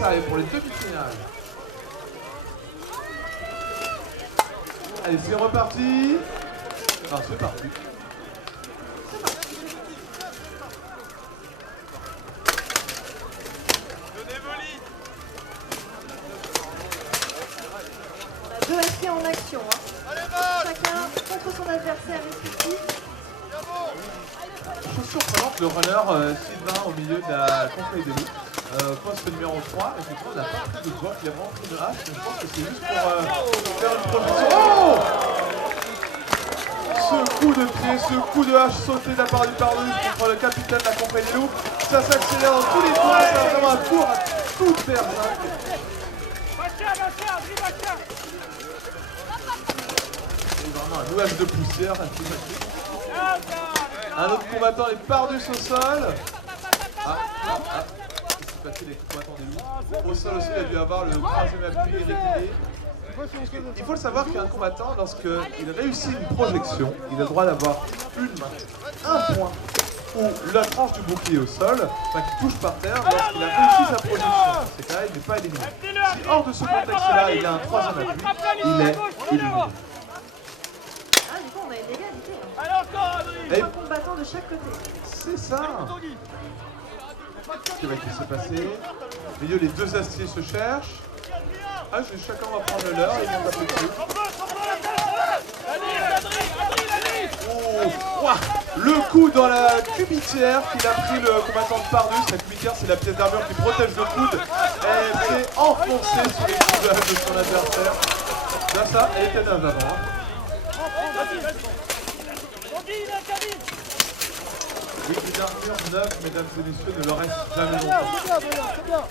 ça et pour les demi-finales. Allez, c'est reparti. Alors, c'est parti. Deux aciers en action. Chacun contre son adversaire respectif. Chose surprenante, le runner Sylvain au milieu de la confrérie des loups. Poste numéro 3, effectivement, on n'a pas pris de bloc, il a vraiment pris de hache, mais je pense que c'est juste pour faire une projection. Oh, ce coup de pied, ce coup de hache sauté de la part du Pardus contre le capitaine de la confrérie des loups. Ça s'accélère dans tous les coins, c'est vraiment un tour à toute faire. C'est vraiment un nuage de poussière. Un autre combattant est Pardus au sol. C'est passé les combattants des loups. Au sol aussi, il a dû avoir le troisième appui régulier. Il faut le savoir qu'un combattant, lorsqu'il réussit une projection, il a le droit d'avoir une main, un point, ou la tranche du bouclier au sol, enfin qui touche par terre, lorsqu'il a réussi sa projection. Dans ces cas-là, il n'est pas éliminé. Si hors de ce contexte-là, il a un troisième appui, il est éliminé. Ah, du coup, on a une égalité. Et Trois combattants de chaque côté. c'est ça. Qu'est-ce qui va se passer? Au milieu, les deux aciers se cherchent. Ah, chacun va prendre le leur et ils vont taper dessus. Oh, ouah, le coup dans la cubitière qu'il a pris le combattant de Pardus. La cubitière, c'est la pièce d'armure qui protège le coude. Elle s'est enfoncée sur les coudes de son adversaire. Là, ça, elle était neuve avant. Oui, une armure neuve, mesdames et messieurs, ne leur reste jamais longtemps.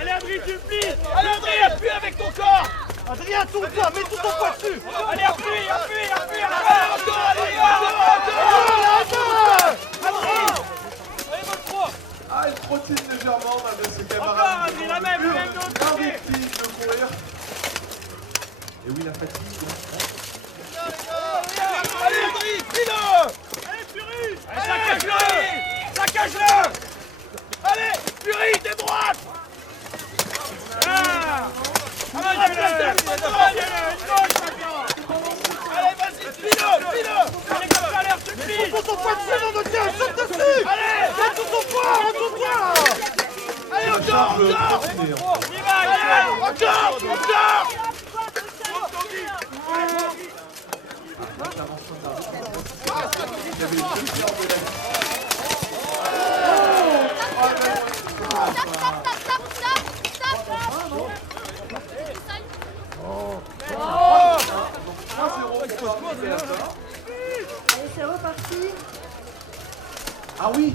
Allez Adrien, tu le plies. Allez Adrien, appuie avec ton corps. Adrien, tourne-toi, mets tout ton poids dessus. Allez, appuie. Encore, allez, bonne pro. Ah, il trottine légèrement malgré ses camarades. Encore, Adrien, la même, de l'autre côté. Invictive de courir. Et oui, la fatigue. Allez Adrien, plie-le. Allez Fury. Saccage-le. Allez, Fury, t'es droite. Allez, vas-y, plie-le. Allez, comme ça, l'air, tu le plies. Mets tout ton poids dessus, mon Dieu, saute dessus. Allez, mets tout ton poids, retourne-toi. Allez, encore. On y va, allez, encore. Il y avait les deux pieds de la Allez, c'est reparti. Ah oui,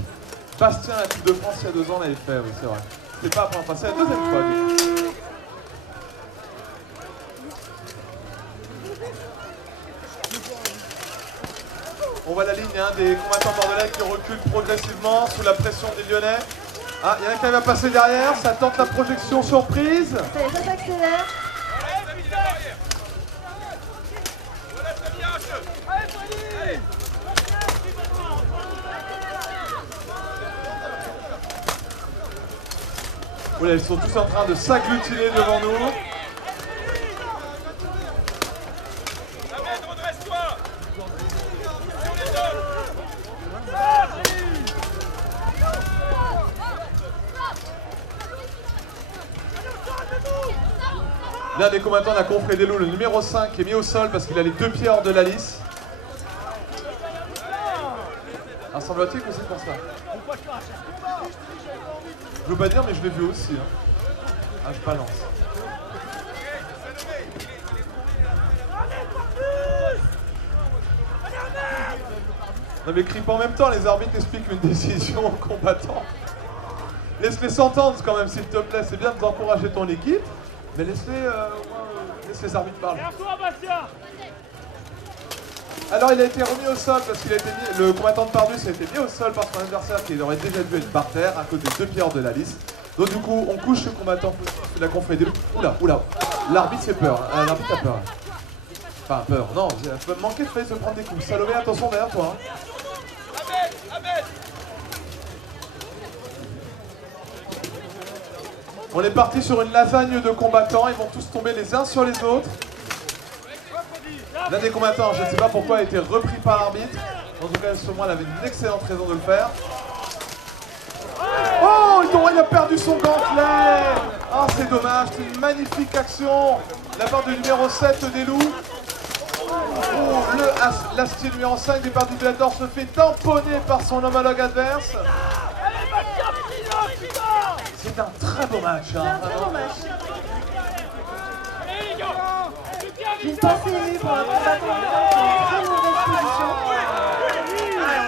Bastien, la Coupe de France, il y a 2 ans, l'avait fait, oui, c'est vrai. C'est pas la première fois, c'est la deuxième fois. Lui. On voit la ligne des combattants bordelais qui reculent progressivement sous la pression des Lyonnais. Ah, il y en a qui va passer derrière, ça tente la projection surprise. Ça y est, ça s'accélère. Voilà, ils sont tous en train de s'agglutiner devant nous. L'un des combattants de la confrérie des loups, le numéro 5, est mis au sol parce qu'il a les 2 pieds hors de la lice. Alors semble-t-il que c'est pour ça. Je veux pas dire, mais je l'ai vu aussi. Ah, je balance. Non mais crie pas en même temps, les arbitres expliquent une décision aux combattants. Laisse-les s'entendre quand même, s'il te plaît. C'est bien d'encourager ton équipe, mais laisse les arbitres parler. Alors il a été remis au sol parce qu'il a été mis, le combattant de Pardus a été mis au sol par son adversaire qui aurait déjà dû être par terre à côté de 2 pieds hors de la liste. Donc du coup on couche le combattant de la confrérie des loups. Oula, l'arbitre fait peur, l'arbitre a peur. Enfin peur, non, il a manqué de faillir se prendre des coups. Salomé, attention derrière toi. On est parti sur une lasagne de combattants, ils vont tous tomber les uns sur les autres. L'un des combattants, je ne sais pas pourquoi, a été repris par l'arbitre. En tout cas, sûrement, elle avait une excellente raison de le faire. Oh, il a perdu son gantelet. Oh, c'est dommage, c'est une magnifique action de la part du numéro 7 des loups. Oh, l'astier numéro 5 des Pardus Bellator se fait tamponner par son homologue adverse. C'est un très beau match. C'est un très beau match. Une pensée émue pour un combattant qui est en très mauvaise position.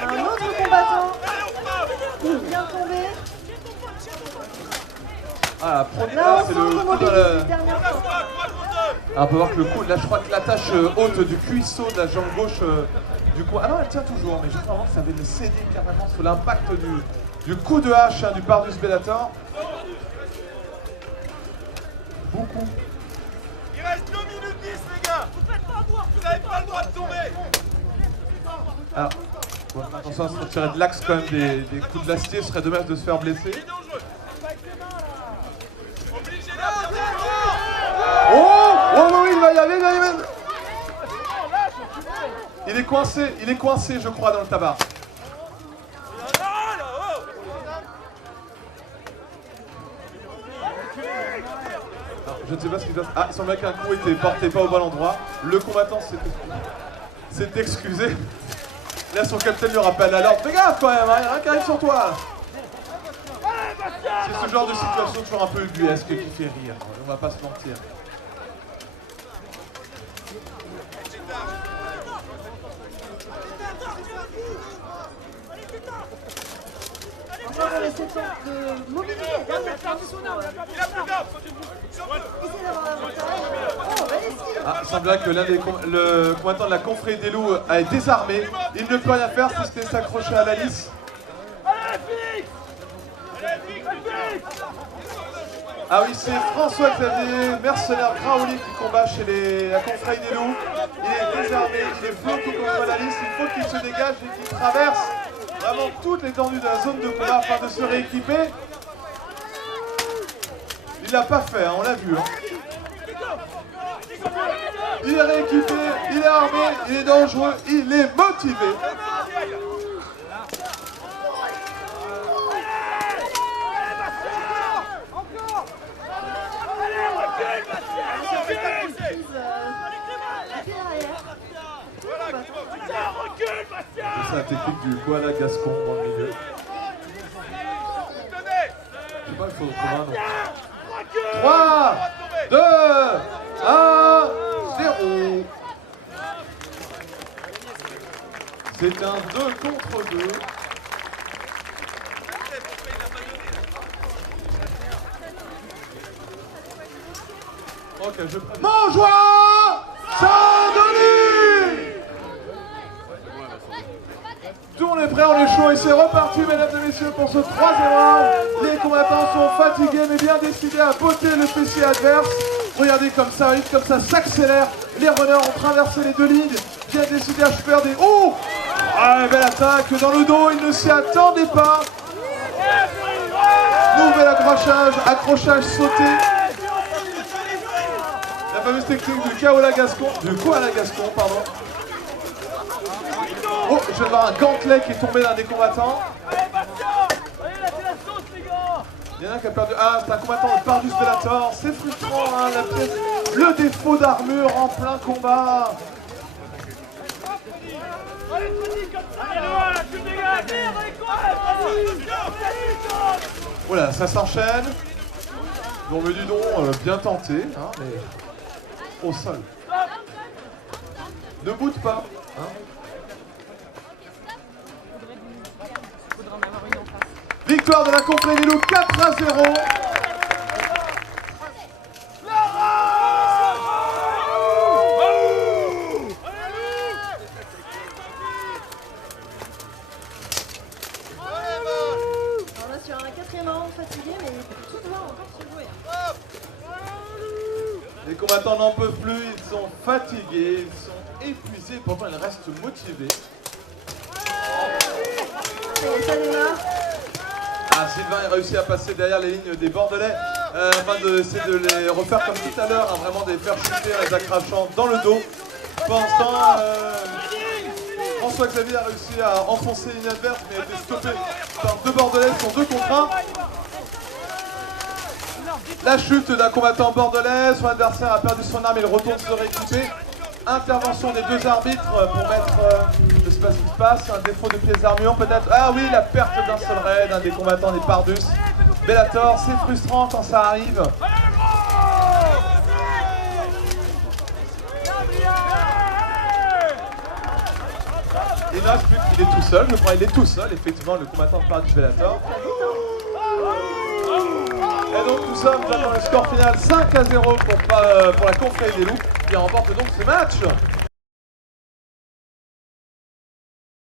Un autre combattant qui vient tomber. Ah, la première, Là, on c'est sent le qu'on coup mobilise dans le... les dernières fois. Ah, on peut voir que le coup, là je crois que l'attache haute du cuisseau de la jambe gauche du coup. Ah non, elle tient toujours, mais je crois vraiment que ça avait le cédé carrément sous l'impact du coup de hache du Pardus Bellator. Beaucoup. Il reste 2 minutes 10 les gars. Vous n'avez pas le droit de tomber. Alors, ouais, attention à se retirer de l'axe quand même des coups de l'acier, ce serait dommage de se faire blesser. Oh, oui, il va y aller, Il est coincé, je crois, dans le tabac. Alors, je ne sais pas ce qu'il doit... Ah, il semblait qu'un coup était porté pas au bon endroit. Le combattant s'est excusé. Là, son capitaine lui rappelle à l'ordre. Fais gaffe quand même, il y a rien qui arrive sur toi. C'est ce genre de situation toujours un peu ubuesque qui fait rire, on va pas se mentir. Encore on essaie de mobiliser les dernières forces. Essayez d'avoir l'avantage. Oh, Valesky. Ah, il semblerait que le combattant de la confrérie des loups a été désarmé. Il ne peut rien faire si ce n'est s'accrocher à la lisse. Ah oui, c'est François-Xavier, mercenaire Graouli qui combat chez la confrérie des loups. Il est désarmé, il est bloqué contre la lisse. Il faut qu'il se dégage et qu'il traverse vraiment toute l'étendue de la zone de combat afin de se rééquiper. Il l'a pas fait, hein, on l'a vu. Hein. Il est rééquipé, il est armé, il est dangereux, il est motivé. C'est la technique du koala gascon dans le milieu. Je sais pas, il faut trouver un nom. 3, 2, 1, 0. C'est un 2 contre 2. Ok, je prends. Montjoie Saint-Denis. Tout on est prêt, on est chaud et c'est reparti, mesdames et messieurs, pour ce 3e round. Les combattants sont fatigués mais bien décidés à botter le fessier adverse. Regardez comme ça arrive, comme ça s'accélère. Les runners ont traversé les deux lignes, bien décidés à faire des... Oh, ah, belle attaque dans le dos, ils ne s'y attendaient pas. Nouvel accrochage sauté. La fameuse technique du koala gascon, pardon. Oh, je vais voir un gantelet qui est tombé d'un des combattants. Il y en a un qui a perdu. Ah, c'est un combattant de Pardus Bellator. C'est frustrant, hein, la pièce. Le défaut d'armure en plein combat. Voilà, ça s'enchaîne. Bon, mais dis donc, bien tenté, hein, mais au sol. Ne boude pas. Hein. Victoire de la confrérie des loups 4-0. On est sur un 4e round fatigué, mais tout doit encore se jouer. Les combattants n'en peuvent plus, ils sont fatigués, ils sont épuisés, pourtant ils restent motivés. Ça démarre. Ah, Sylvain a réussi à passer derrière les lignes des Bordelais. afin d'essayer de les refaire comme tout à l'heure, hein, vraiment de les faire chuter en les accrachant dans le dos. Pendant ce temps, François Xavier a réussi à enfoncer une adverse, mais a été stoppé par deux Bordelais qui sont 2 contre 1. La chute d'un combattant bordelais, son adversaire a perdu son arme, il retourne se rééquiper. Intervention des 2 arbitres pour mettre, je sais pas ce qui se passe, un défaut de pièces d'armure peut-être. Ah oui, la perte d'un seul raid, un des combattants des Pardus. Bellator, c'est frustrant quand ça arrive. Il ne reste plus qu'il est tout seul, je crois, il est tout seul, effectivement, le combattant de Pardus Bellator. Et donc nous sommes dans le score final 5-0 pour la confrérie des loups qui remporte donc ce match.